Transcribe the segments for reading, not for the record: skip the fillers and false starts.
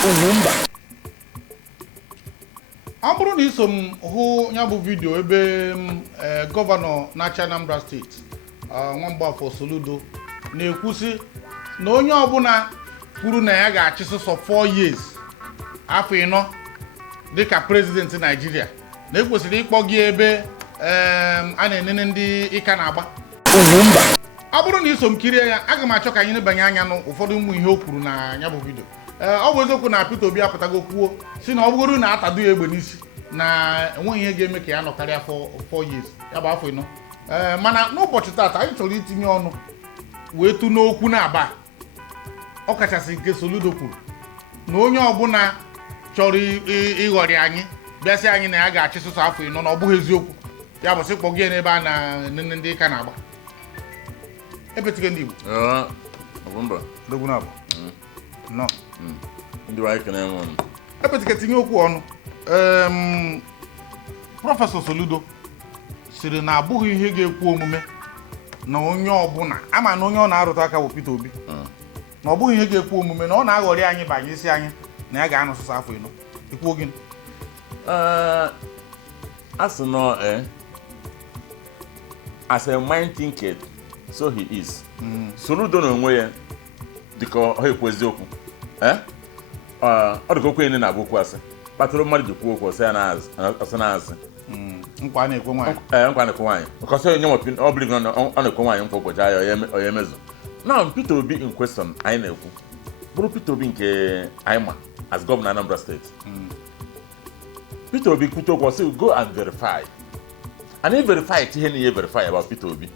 UGWUMBA. Abụrụ na iso m hụ nya bụ vidio ebe gọvanọ na-achị Anambra steeti Nwambafọ Soludo na-ekwusi na onye ọbụla kwuru na ya ga-achị sọsọ 4 years afọ ịnọ dịka prezidenti Naịjirịa na ekwesịrị ịkpọ gị ebe a na-enene ndị ịka na-agba. UGWUMBA. Ọ bụrụ na iso m kirie ya, aga m achọ ka anyị nebanye anya n'ụfọdụ ụmụ ihe o kwuru na ya bụ vidio. Ọ bụ eziokwu na Peter Obi apụtago kwuo si na ọ bụgoro na atado ya egbe n'isi na enweghị ihe ga-eme ka ya nọ karịa 4 years, ya bụ afọ ịnọ. Mana n'ụbọchị taata anyị chọrọ itinye ọnụ wee tụ n'okwu na-aba ọ kachasị nke Soludo kwuru na onye ọbụla chọrọ ịghọrị anyị bịasị anyị na ya ga-achị sọsọ afọ ịnọ na ọ bụghị eziokwu, ya bụ sị kpọgị ya n'ebe a na-enene ndị ka na-agba. Ebetigo ndị Igbo. Dogwu na abụ. No. Ndị wa ekene nwe. Ebetigo tinye okwu ọnụ. Prọfesọ Soludo siri na abụghị ihe ga-ekwu omume na onye ọbụla ama na onye ọ na-arụta aka bụ Peter Obi na ọ bụghị ihe ga-ekwu omume na ọ na-aghọrị anyị banye isi anyị na ya ga-anọ sọsọ afọ ịnọ. Ikwuo gịnị? As no, as a mind thinker, so he is. Soludo no onwe ya dịka ọ ekwu eziokwu. Ọ dịka okwu enyi na-abụ okwu asị. Kpatụrụ mmadụ ji kwuo okwu ọsọ ya na-asị. Nkwa na-ekwe nwaanyị. Nkwa na-ekwe nwaanyị. Because onye nwepin ọ bụrụ na ọ na-ekwe nwaanyị nkwa ụbọchị ahụ ọ ya emezu. Now Peter Obi in question anyị na-ekwu bụrụ Peter Obi nke anyị ma as governor Anambra State. Peter Obi kwute okwu ọsị go and verify. And he verify ihe niile verify about Peter Obi.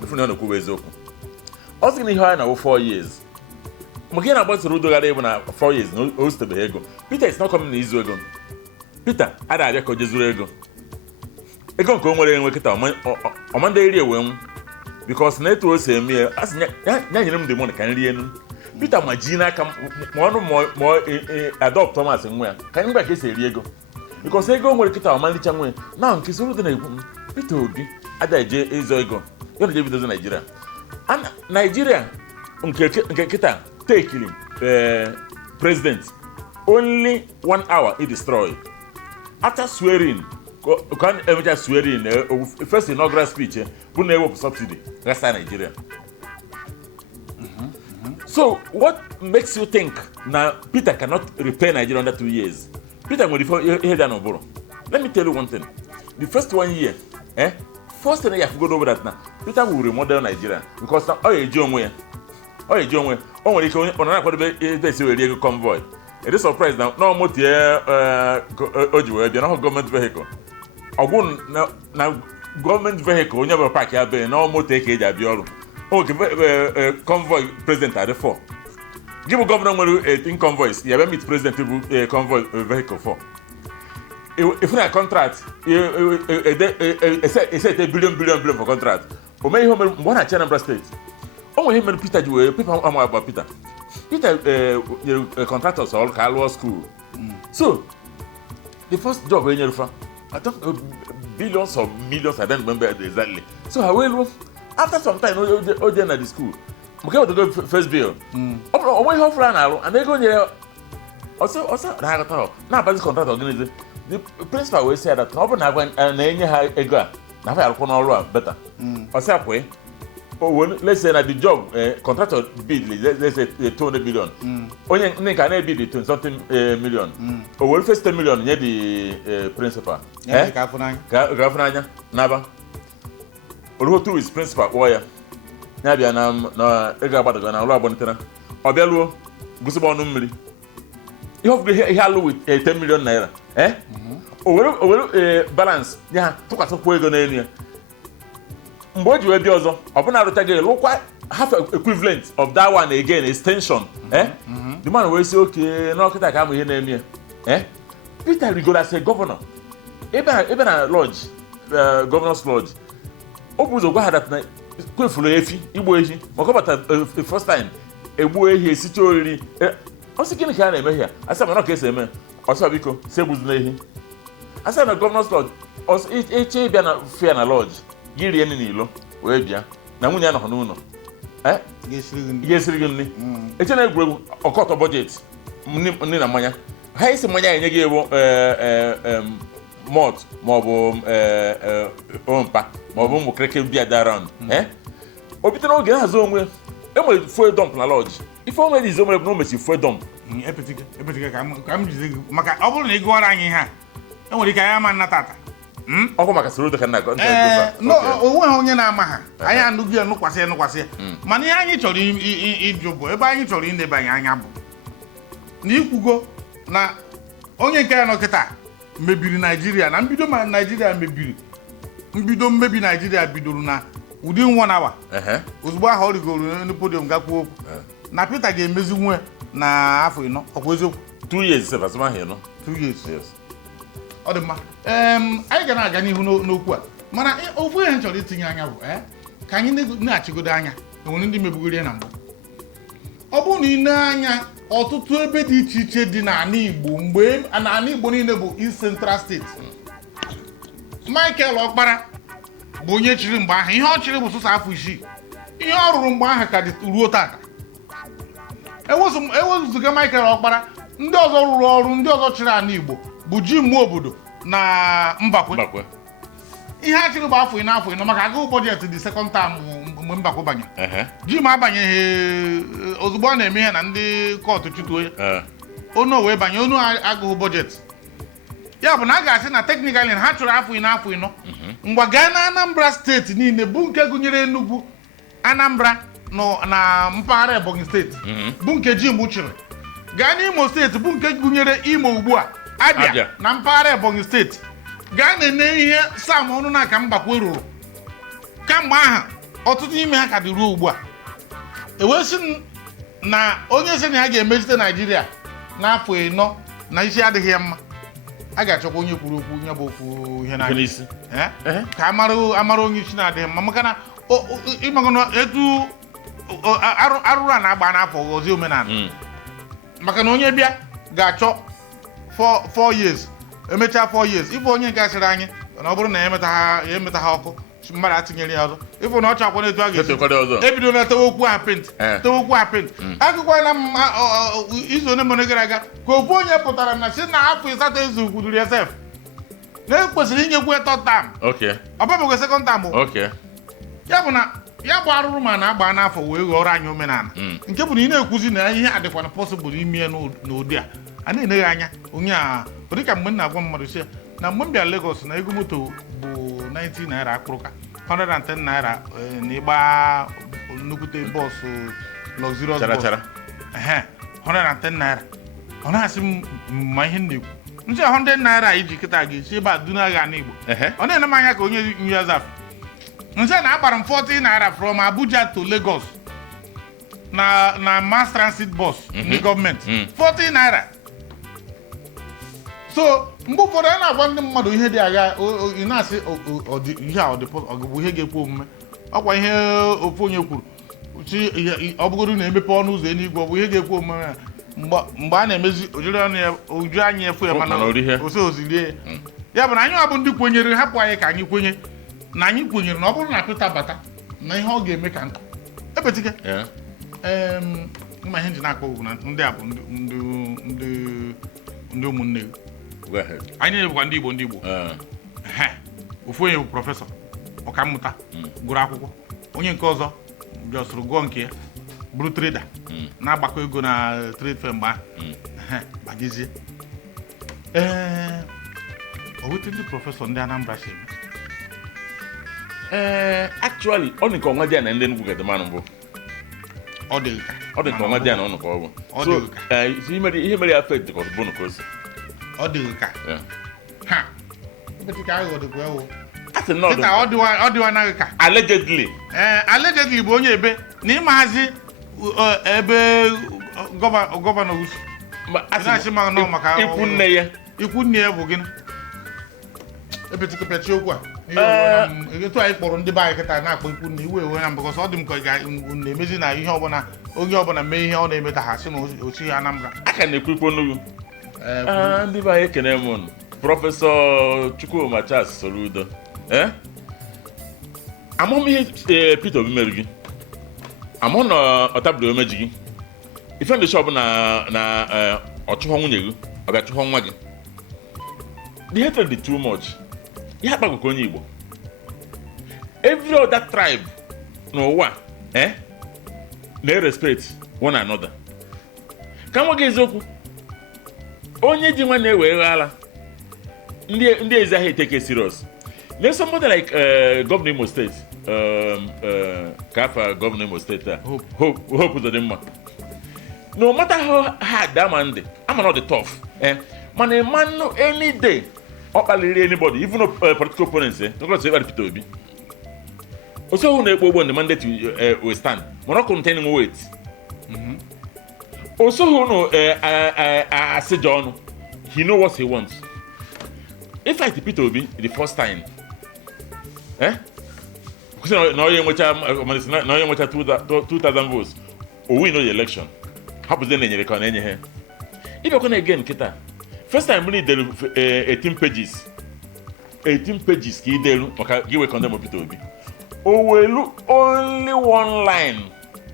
Before na na-ekwu eziokwu. Ọ sị na ihe anyị na-awụ 4 years. Maka ihe na-agba Soludo gara ịbụ na 4 years na o zitebeghị ego. Peter is not coming na izu ego. Peter ada abịa ka o jezuru ego. Ego nke o nwere enwe kịta ọmanda eri ewe nwu. Because na etu o si eme ya, asị ya nyere m demon ka nri enu. Peter ma ji n'aka ma ọnụ ma adopt Thomas nwa ya. Ka anyị mgbe ka esi eri ego. Because ego o nwere kịta ọmalicha nwe na nke Soludo na-ekwu Peter Obi ada eje ịzọ ego. Ya na-eje bidozo Nigeria. Nigeria nke kịta tekili president only 1 hour he destroyed. After swearing, can ever swearing first inaugural speech, put na subsidy. That's Nigeria. So what makes you think now Peter cannot repay Nigeria under 2 years? Peter will hear that no. Let me tell you one thing. The first 1 year, first thing you have to go over that now. Peter will remodel Nigeria because now only on convoy. It is surprised now. No more government vehicle. Now government vehicle when you park here, no more take it. Okay, convoy president at the 4. Give a governor in convoys. You have meet president convoy vehicle 4. If you have a contract, it's a billion for contract. But may you have one at Anambra State. Only him and Peter do people about Peter. Peter contractors all Calwa school. So the first job when you're from, I don't billions or millions, I don't remember exactly. So how will after some time Oden at the school. Okay, to go first bill. Away home now, and they go there. Also, now by this contract organization, the principal will say that no one have any a girl. Now I'll come all better. Or let's say that the job contractor bid, let's say 200 million. Only can bid 20 something million. Or will first 10 million near the principal. Gafananya, Naba. Or who is principal wire. Nabia na Egabada and Alba Bonitana. Obelo, Gusabon Numri. You have to hello with 10 million naira. Or balance. Yeah, took us a quagon area. What you have also, open out again, look quite half equivalent of that one again, extension. The man will say, okay, no, I come here. Peter Rigoda as a governor. Even a lodge, governor's lodge. Open go had that night. Go for the Iboji. The first time, a boy here situated. I'm thinking, can I here? I said, I'm not case, man. Also, because Sebus Lehi. I said, a governor's lodge. Also, it's a fair lodge. Giri eni nilo, webia. Na munya no no. Yes, really. It's an egg or cut budget. nne na mmanya ha isi mmanya enye gị ewu malt maọbụ ompa maọbụ ụmụ kreke bia daran o bitere n'oge nhazi onwe enwere fuel dump na lodge ife onwe dị ize omere bụ na o mesi fuel dump epetike ka m jizi gị maka ọ bụrụ na ị gụọrọ anyị ha enwere ike anyị ama nna tata ọkụ maka Soludo ka onwe ha onye na-ama ha anyị anụghị enụkwasị ya mana ihe anyị chọrọ ịjụ bụ ebe anyị chọrọ ilebanye anya bụ na ikwugo na onye nke ya nọ kịta mebiri Naijiria na mbido ma Naijiria mebiri mmebi Naijiria bidoro na ụdị nwa nawa ozugbo ahụ ọ rigoro n'elu podium gakwuo okwu na Peter ga-emezi nwe na afọ 4 ọkwa eziokwu 2 years azụmahịa 2 years ọ dị mma anyị ga na-aga n'ihu n'okwu a mana ofu ihe m chọrọ itinye anya bụ ka anyị na-achịgodo anya enwere ndị mebugoro ya na mbụ ọ bụrụ na ị na-anya ọtụtụ ebe dị iche iche dị n'ala Igbo mgbe n'ala Igbo niile bụ East Central State Michael Ọkpara bụ onye chịrị mgbe ahụ ihe ọ chịrị bụ sọsọ afọ 6 ihe ọ rụrụ mgbe ahụ ka dị ruo tata ewezuga Michael Ọkpara ndị ọzọ rụrụ ọrụ ndị ọzọ chịrị ala Igbo bụ ji mmụọ obodo na Mbakwe ihe a chịrị bụ afọ 4 maka agụụ bọjetị dị sekọnd tam mgbe Mbakwe banyere ji ma abanyeghị ozugbo ọ na-eme ihe na ndị kọtụ chụtuo ya onu wee banye onu agụụ bọjetị ya bụ na a ga-asị na teknikalị ha chụrụ afọ 4 ngwa gaa na Anambra steeti niile bụ nke gụnyere Enugu Anambra na mpaghara Ebonyi steeti bụ nke ji mgbu chịrị gaa n'Imo steeti bụ nke gụnyere Imo ugbu a Abia na mpaghara Ebonyi steeti gaa na-ene ihe Sam Ọnụna ka Mbakwe rụrụ kamgbe ahụ ọtụtụ ime ha ka dị ruo ugbu a ewesị na onye sị na ya ga-emezite Naijiria n'afọ 4 na isi adịghị ya mma a ga-achọkwa onye kwuru okwu nye bụ okwu ihe na ka amara onye isi na-adịghị mma maka na ịmagana etu arụrụ a na-agba n'afọ gọzie omenala maka na onye bịa ga-achọ 4 years emechaa 4 years ife onye nke asịrị anyị na ọ bụrụ na ya emeta ha ọkụ mmadụ atinyere ya ọzọ ife na ọ chọkwa na etu a ga-esi ebido na tewe okwu ha pent akụkọ na izu one mere gara aga ka ofu onye pụtara na si na afọ 8 ezu kwuduru ya sef na ekwesịrị inyekwu third term ọ babụghị second term ya bụ arụrụ ma na-agba n'afọ wee ghọrọ anyị omenala nke bụ na ị na-ekwuzi na ihe adịkwana pọsịbụl ime ya n'ụdị a na-eneghe anya onye a dịka mgbe m na-agwa mmadụ si na mgbe m bịara Lagos na ego moto bụ 90 naira akpụrụka 110 naira na ịgba nnukwute bọọsụ luxurious bọọsụ 110 naira ọ na-asị m ma ihe m na-ekwu nche 100 naira iji kịta ga-esi ebe a dunaghị ana Igbo ọ na-ene m anya ka onye Nyazaf nche na agbara m 40 naira from Abuja to Lagos na mass transit bus ndị gọọmenti 40 naira so mgbe ụfọdụ a na-agwa ndị mmadụ ihe dị agha ị na-asị ihe a ọ bụ ihe ga-ekwe omume ọkwa ihe ofu onye kwuru chi ọ bụgoro na-emepe ọnụ ụzọ eluigwe ọ bụ ihe ga-ekwe omume mgbe a na-emezi oju anyị efu ya mana ozilie ya bụ na anyị bụ ndị kwenyere hapụ anyị ka anyị kwenye na anyị kwenyere na ọ bụrụ na Peter bata na ihe ọ ga-eme ka nkụ ebetike mma ihe nji na-akpọ ugwu na ndị a bụ ndị ụmụnne anyị na-ebukwa ndị Igbo ofu onye bụ prọfesọ ọkammụta gụrụ akwụkwọ onye nke ọzọ bịasụrụ gụọ nke ya bụrụ treda na-agbakọ ego na trade fair mgbe ahụ gbagizie o wete ndị prọfesọ ndị Anambra si actually ọ dị ka ọnwa dị na ndị Enugu ga-edemanụ mbụ ọ dị ka ọnwa dị na ọnụ ka ọ bụ so ihe mere ya affect ka ọ bụ ka o si ọ dị ka ha ka aghọ dịkwa ewu ọ dịwa naghị ka allegedly bụ onye ebe na ịmahazi ebe gọvanọ usu na-achị maka ikwu nne ya bụ gịnị ebetikọpechi okwu a etu anyị kpọrọ ndị be anyị kịta na-akpọ ikwu nne iwe ewe na mbọkọsọ ọ dị m ka na-emezi na ihe ọbụla onye ọbụla mee ihe ọ na-emeta ha si na ochi Anambra aka na-ekwu ikwu nnukwu ndị be anyị ekene m prọfesọ Chukwuma Charles Soludo amụm ihe Peter Obi mere gị amụ na ọtabụrụ omeji gị ife ndị shọbụ na ọ chụọ nwunye gị ọ bịa chụọ nwa gị the hatred is too much ya akpagokwa onye Igbo every other tribe n'ụwa na-respect one another ka nwa gị eziokwu onye ji nwa na-ewe ala ndị ezi ahụ eteke serious. There's somebody like Governor Imo State, Kafa Governor Imo State, Hope Uzodimma. No matter how hard that man is, I'm not the tough. Man, a man no any day, up anybody, even political opponents, don't go to every people. Also, who know the mandate will stand. We're not containing weight. Also, who know I said John, he knows what he wants. If I defeat Obi the first time, because now you watch 2,000 votes, or win the election. How was then you reckon any here? If you're going again, Kita, first time we need 18 pages. 18 pages, give a condemn of Obi. Oh, well, look, only one line.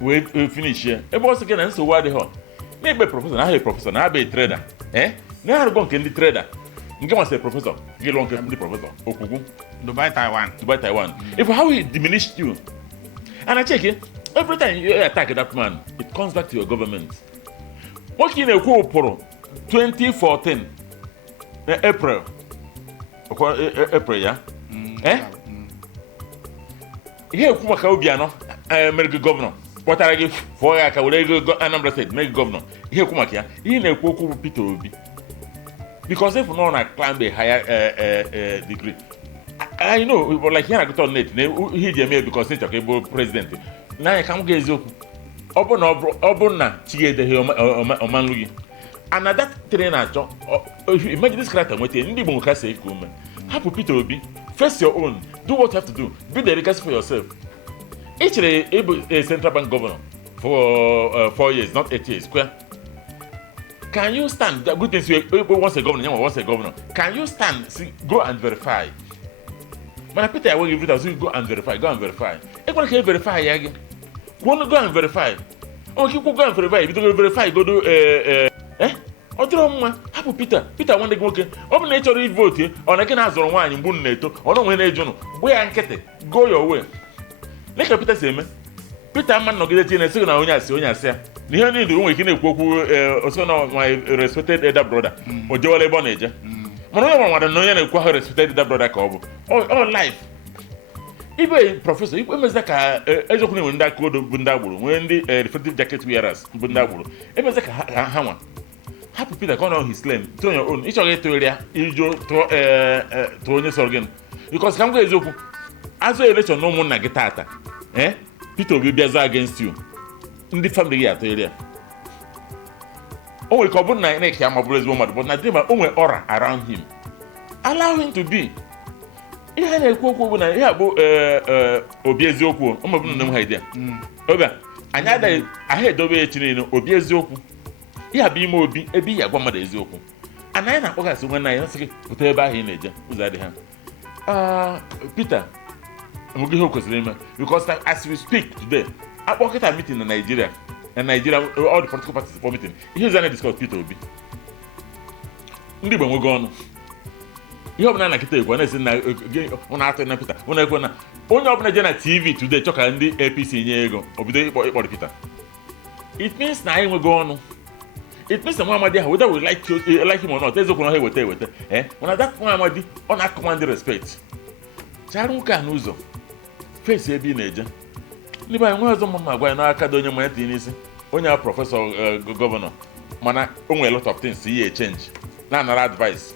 We finish here. It was again, and so why the hell? Maybe a professor, I have a professor, I have a trader. Now I'm going to the trader. You can say professor, get long the professor. Okugu. Dubai, Taiwan. If how he diminished you, and I check it, every time you attack that man, it comes back to your government. What can you go for 2014 April, yeah? Here, Kumaka American governor. What are you for? I will go Anambra State, make governor. Here, Kumakia, he never Kuku Peter Obi. Because if no one climb a higher degree, I know, like here I got on it. He did because he's a president. Now I can't get you. Obona, Chie the Omanlui. And at that trainer, imagine this character with the Indian say, woman. Happy Peter Obi, face your own, do what you have to do, be the legacy for yourself. Each a central bank governor for 4 years, not 8 years. Square. Can you stand? The good things you once a governor. Can you stand? See, go and verify. When I put it away, you go and verify. Go and verify. If one can verify again, one go and verify. Oh, you go and verify. If you don't verify, go do Happy Peter one day go okay. Open nature vote here. On again as on one in Bunneto. Or no when they where and get it. Go your way. Like Peter say, Peter man no get in a second. Onya say. The only the one can also now my respected elder brother or Joel Bonager. Mono one no yan equal respected elder brother Cobo. All life. Even professor, if we make a ezokuni when that code Bundabulu, when the reflective jacket wearers Bundabulu, if we make a hammer. Happy Peter come on his claim, turn your own. Each other to area, you to only sorgen. Because come go ezoku. As a election no one na getata. Peter will be against you. In the family area. Oh, we cover nine neck, I'm a blessed woman, but not dream only aura around him. Allow him to be. He had a cocoa when I have Obiezoku, no idea. Over, and I had over a Obiezoku. He had been more be a be a woman is open. And I know when I ask you, whatever he needed, was that him. Peter, I'm going to go because as we speak today, I walk at a meeting in Nigeria, and Nigeria, all the political parties for meeting. Here's an discuss Peter Obi. We're gone. You have not like when I say, on after Peter, when I go now, only open a TV today, talk and the APC in Yego, or the Peter. It means now we're gone. It means that Muhammad, whether we like him or not, there's a con with it. When that Muhammad on our command respect. Charunka Nuzo. Face a teenager. Liba was on my going academy Martinez, only a professor governor. Mana, only a lot of things see a change. None advice.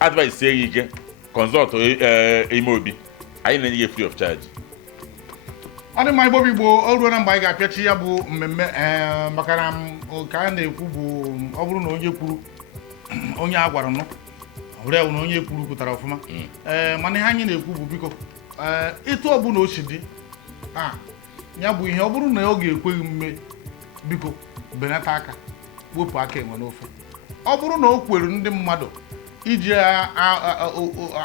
Advice say you get consult a mobi. I didn't get free of charge. Ọ dị mma Igbo Igbo ọrụ na mgbe anyị ga-apịachi ya bụ mmemme maka na ka a na-ekwu bụ ọ bụrụ na onye kwuru onye a gwara nụ ọbụrụ ya na onye kwuru kwutara ọfụma mana ihe anyị na-ekwu bụ biko etu ọ bụ na o si dị ya bụ ihe ọ bụrụ na ọ ga-ekweghị mme biko benata aka wepụ aka enwe n'ofe ọ bụrụ na o kwere ndị mmadụ iji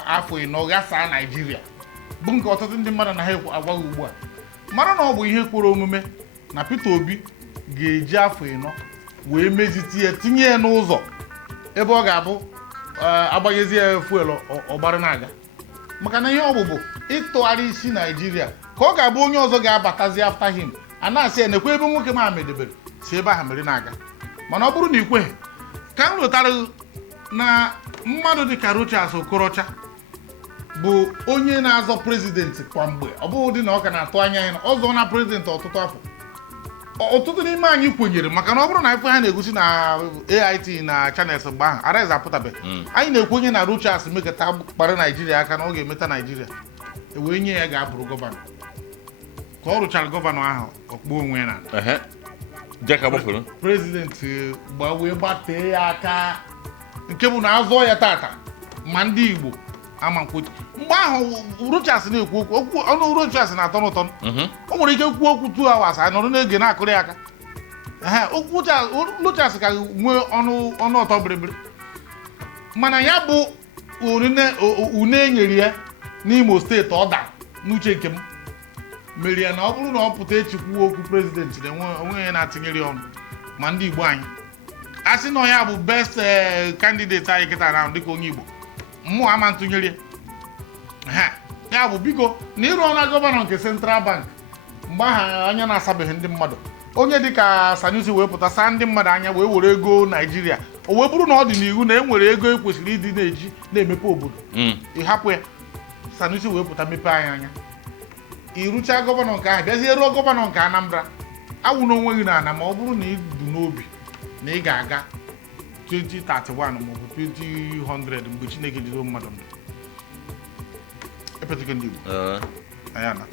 afọ ịnọ ghasaa Naịjirịa bụ nke ọtụtụ ndị mmadụ na ha agwaghị ugbu a mara na ọ bụ ihe kwere omume na Peter Obi ga-eji afọ ịnọ wee mezitie tinye ya n'ụzọ ebe ọ ga-abụ agbanyezie fuel ọgbara na-aga maka na ihe ọ bụ ịtụgharị isi Naijiria ka ọ ga-abụ onye ọzọ ga-abatazi after him a na-asị ya nekwa ebe nwoke ma medebere si ebe ahụ mere na-aga mana ọ bụrụ na ikweghị ka m lụtara na mmadụ dịka Rochas Okorocha bụ onye na-azọ prezidenti kwa mgbe ọ bụghị dị na ọ ka na-atụ anya ya ọzọ na prezidenti ọtụtụ afọ ọtụtụ n'ime anyị kwenyere maka na ọ bụrụ na ife ha na-egosi na AIT na channels mgbe ahụ Arise apụtabeghị anyị na-ekwenye na Rochas mekata kpara Naijiria aka na ọ ga-emeta Naijiria wee nye ya ga-abụrụ gọvanọ ka ọ rụchara gọvanọ ahụ ọkpụọ onwe na prezidenti wee gbatee ya aka nke bụ na azọ ya tata ma ndị Igbo ama nkwuchi mgbe ahụ Rochas na-ekwu okwu ọnụ Rochas na-atọ n'ụtọ o nwere ike kwuo okwu 2 hours anọrọ na-ege na-akụrụ ya aka okwu Rochas ka nwee ọnụ ọtọ biribiri mana ya bụ une enyere ya n'Imo steeti ọ da n'uche nke m mere ya na ọ bụrụ na ọ pụta echikwuo okwu prezidenti na onwe ya na-atinyere ọnụ ma ndị Igbo anyị a sị na ya bụ best candidate anyị kịta na dịka onye Igbo mmụọ ama ntụnyere ya bụ biko na ịrụ ọrụ gọvanọ nke Central Bank mgbe ahụ anya na-asabeghị ndị mmadụ onye dịka Sanusi wee pụta saa ndị mmadụ anya wee were ego Naijiria o wee bụrụ na ọ dị n'iwu na e nwere ego ekwesịrị ịdị na-eji na-emepe obodo ịhapụ ya Sanusi wee pụta mepee anyị anya ịrụcha gọvanọ nke ahụ bịazie ruo gọvanọ nke Anambra awụ n'onwe gị na ana ma ọ bụrụ na ị dị n'obi na ị ga-aga 2031 maọbụ 2100 mgbe Chineke jide mmadụ ndụ epetụgo ndị Igbo anya na